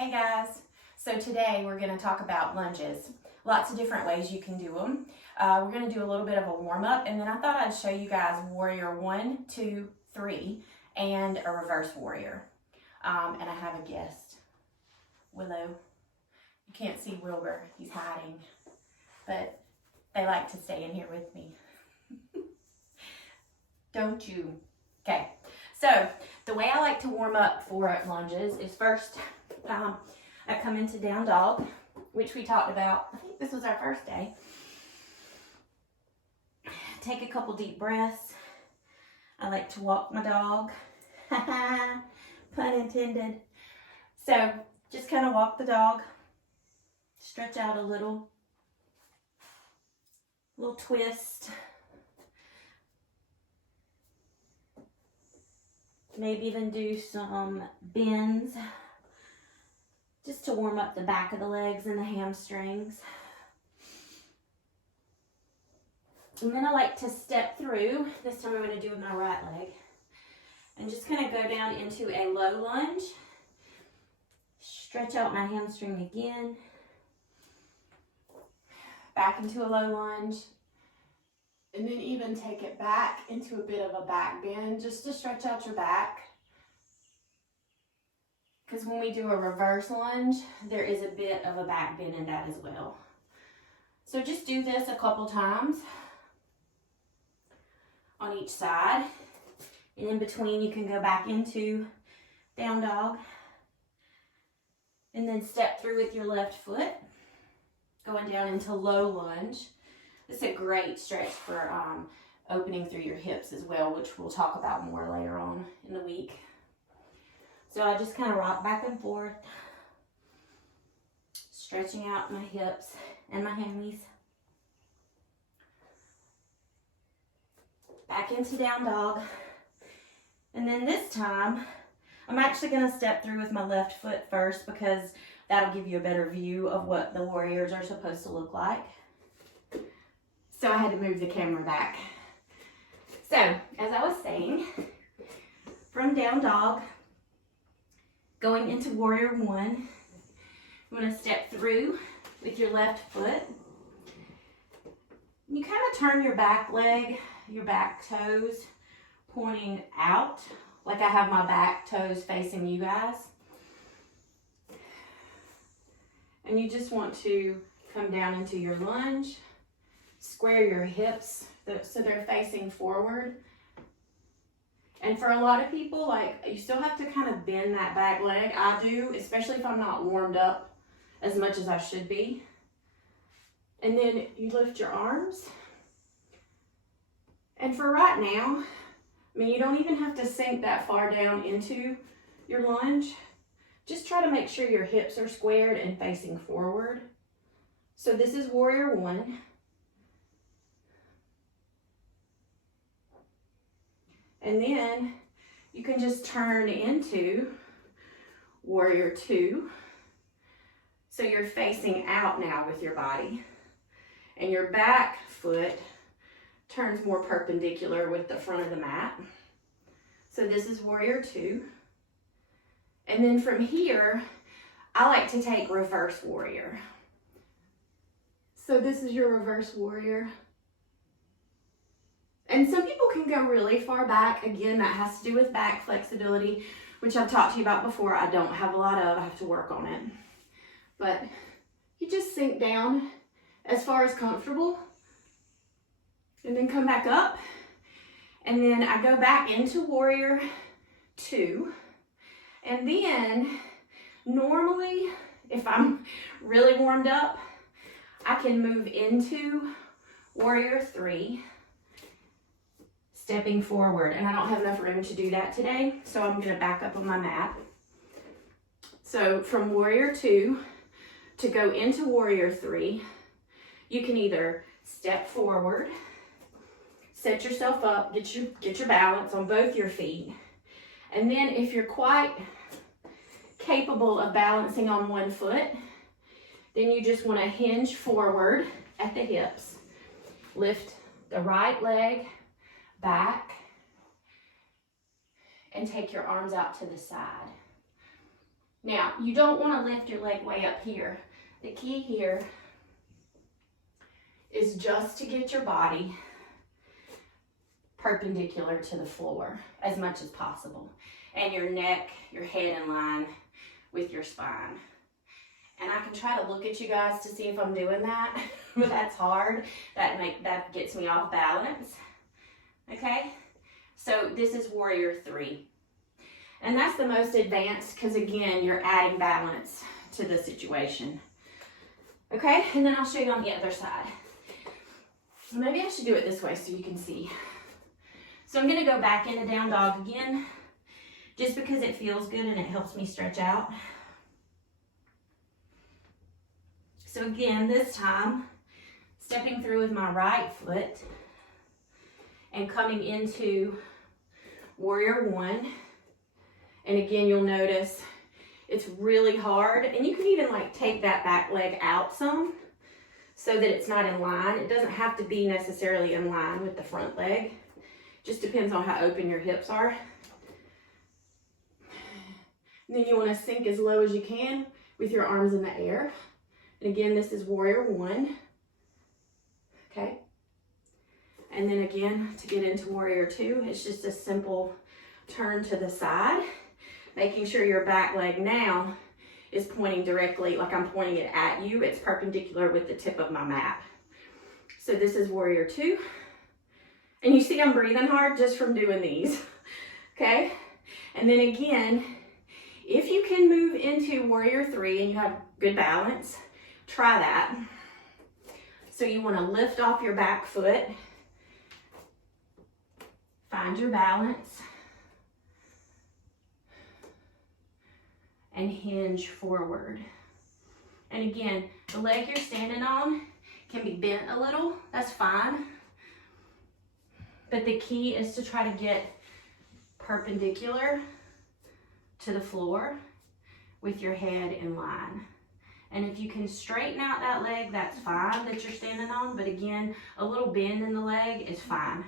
Hey guys, so today we're going to talk about lunges. Lots of different ways you can do them. We're going to do a little bit of a warm-up, and then I thought I'd show you guys warrior 1, 2, 3 and a reverse warrior. And I have a guest, Willow. You can't see Wilbur, he's hiding, but they like to stay in here with me. Don't you? Okay, so the way I like to warm up for lunges is first I come into down dog, which we talked about. I think this was our first day. Take a couple deep breaths. I like to walk my dog. Pun intended. So just kind of walk the dog. Stretch out a little twist. Maybe even do some bends just to warm up the back of the legs and the hamstrings. And then I like to step through. This time I'm going to do with my right leg. And just kind of go down into a low lunge. Stretch out my hamstring again. Back into a low lunge. And then even take it back into a bit of a back bend just to stretch out your back. Because when we do a reverse lunge, there is a bit of a back bend in that as well. So just do this a couple times on each side. And in between, you can go back into down dog. And then step through with your left foot, going down into low lunge. This is a great stretch for opening through your hips as well, which we'll talk about more later on in the week. So I just kind of rock back and forth, stretching out my hips and my hammies. Back into down dog. And then this time, I'm actually going to step through with my left foot first because that'll give you a better view of what the warriors are supposed to look like. So I had to move the camera back. So, as I was saying, from down dog, going into warrior 1, you want to step through with your left foot. You kind of turn your back leg, your back toes pointing out, like I have my back toes facing you guys. And you just want to come down into your lunge, square your hips so they're facing forward. And for a lot of people, like, you still have to kind of bend that back leg. I do, especially if I'm not warmed up as much as I should be. And then you lift your arms. And for right now, I mean, you don't even have to sink that far down into your lunge. Just try to make sure your hips are squared and facing forward. So this is warrior 1. And then you can just turn into warrior 2. So you're facing out now with your body. And your back foot turns more perpendicular with the front of the mat. So this is warrior 2. And then from here, I like to take reverse warrior. So this is your reverse warrior. And some people can go really far back. Again, that has to do with back flexibility, which I've talked to you about before. I don't have a lot of, I have to work on it. But you just sink down as far as comfortable and then come back up. And then I go back into warrior 2. And then normally, if I'm really warmed up, I can move into warrior 3. Stepping forward, and I don't have enough room to do that today, so I'm going to back up on my mat. So from warrior 2 to go into warrior 3, you can either step forward, set yourself up, get your balance on both your feet, and then if you're quite capable of balancing on one foot, then you just want to hinge forward at the hips, lift the right leg back, and take your arms out to the side. Now, you don't want to lift your leg way up here. The key here is just to get your body perpendicular to the floor as much as possible. And your neck, your head in line with your spine. And I can try to look at you guys to see if I'm doing that, but that's hard. That gets me off balance. Okay? So this is Warrior 3. And that's the most advanced because, again, you're adding balance to the situation. Okay? And then I'll show you on the other side. Maybe I should do it this way so you can see. So I'm going to go back into down dog again, just because it feels good and it helps me stretch out. So again, this time, stepping through with my right foot and coming into Warrior 1. And again, you'll notice it's really hard. And you can even like take that back leg out some so that it's not in line. It doesn't have to be necessarily in line with the front leg. Just depends on how open your hips are. And then you want to sink as low as you can with your arms in the air. And again, this is Warrior 1. Okay. And then again, to get into Warrior 2, it's just a simple turn to the side, making sure your back leg now is pointing directly, like I'm pointing it at you. It's perpendicular with the tip of my mat. So this is Warrior 2. And you see I'm breathing hard just from doing these. Okay? And then again, if you can move into Warrior 3 and you have good balance, try that. So you want to lift off your back foot, find your balance, and hinge forward. And again, the leg you're standing on can be bent a little, that's fine. But the key is to try to get perpendicular to the floor with your head in line. And if you can straighten out that leg, that's fine that you're standing on. But again, a little bend in the leg is fine.